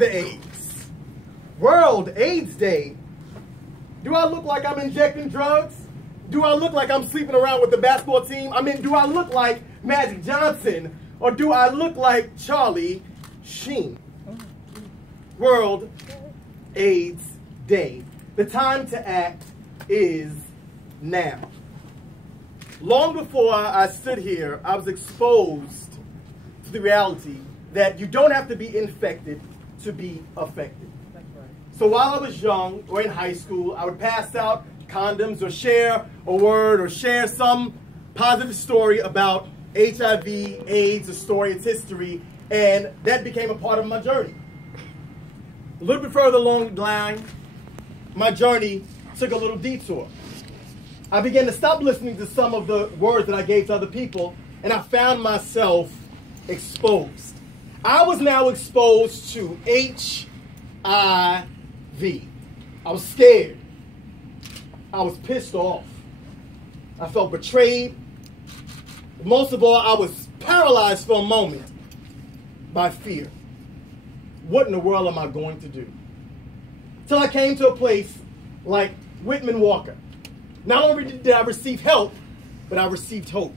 the AIDS. World AIDS Day. Do I look like I'm injecting drugs? Do I look like I'm sleeping around with the basketball team? I mean, do I look like Magic Johnson? Or do I look like Charlie Sheen? World AIDS Day. The time to act is now. Long before I stood here, I was exposed to the reality that you don't have to be infected to be affected. That's right. So while I was young or in high school, I would pass out condoms or share a word or share some positive story about HIV, AIDS, a story, its history, and that became a part of my journey. A little bit further along the line, my journey took a little detour. I began to stop listening to some of the words that I gave to other people, and I found myself exposed. I was now exposed to HIV. I was scared. I was pissed off. I felt betrayed. Most of all, I was paralyzed for a moment by fear. What in the world am I going to do? Till I came to a place like Whitman-Walker. Not only did I receive help, but I received hope.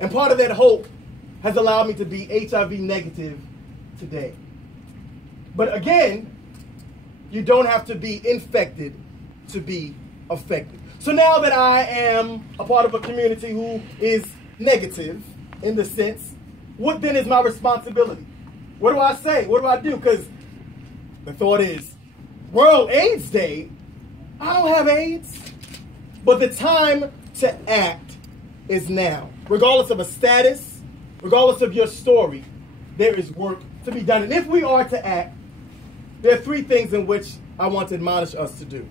And part of that hope has allowed me to be HIV negative today. But again, you don't have to be infected to be affected. So now that I am a part of a community who is negative in the sense, what then is my responsibility? What do I say? What do I do? Because the thought is, World AIDS Day, I don't have AIDS. But the time to act is now. Regardless of a status, regardless of your story, there is work to be done. And if we are to act, there are three things in which I want to admonish us to do.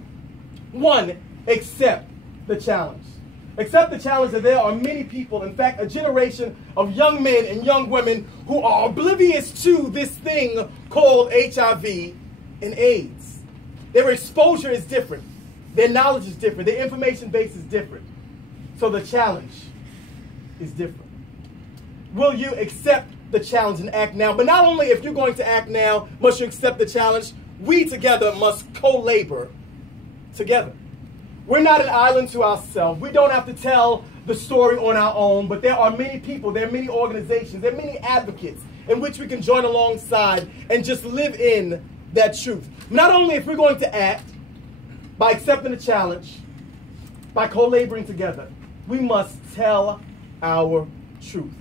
One, accept the challenge. Accept the challenge that there are many people, in fact, a generation of young men and young women who are oblivious to this thing called HIV and AIDS. Their exposure is different. Their knowledge is different. Their information base is different. So the challenge is different. Will you accept the challenge and act now? But not only if you're going to act now, must you accept the challenge, we together must co-labor together. We're not an island to ourselves. We don't have to tell the story on our own, but there are many people, there are many organizations, there are many advocates in which we can join alongside and just live in that truth. Not only if we're going to act, by accepting the challenge, by co-laboring together, we must tell our truth.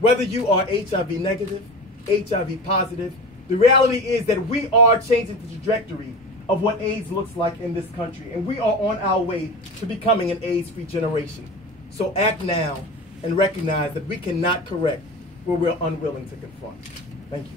Whether you are HIV negative, HIV positive, the reality is that we are changing the trajectory of what AIDS looks like in this country. And we are on our way to becoming an AIDS-free generation. So act now and recognize that we cannot correct where we're unwilling to confront. Thank you.